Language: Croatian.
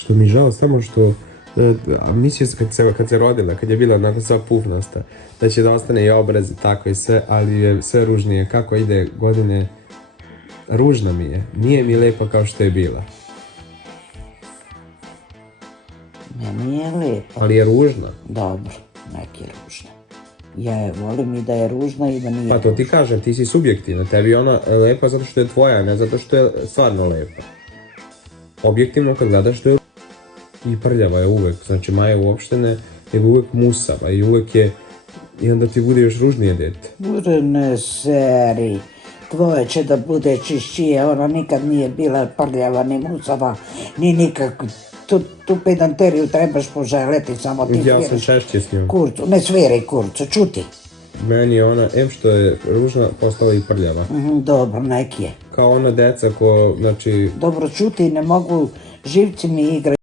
Što mi je žao samo što a mislio sam kad se rodila, kad je bila onako sva pufnasta, da će da ostane i obraz i tako i sve, ali je sve ružnije. Kako ide godine, ružna mi je. Nije mi lepa kao što je bila. Meni je lepa. Ali je ružna. Dobro, nek je ružna. Ja je volim i da je ružna i da nije Pa to ti ružna. kažem, ti si subjektivna. Tebi je ona lepa zato što je tvoja, ne zato što je stvarno lepa. Objektivno kad gledaš to je i prljava je uvek. Znači Maja uopšte ne, nego uvek musava i uvek je... I onda ti bude još ružnije dete. Bude ne seri. Tvoje će da bude čišćije. Ona nikad nije bila prljava, ni musava, ni nikak. Tu pedanteriju trebaš poželeti, samo ti Ja sam sviraš češće s njom. kurcu. Ne sviraj kurcu, čuti. Meni je ona, što je ružna, postala i prljava. Dobro, nek je. Kao ona deca ko, znači... Dobro, čuti, ne mogu živci mi igrati.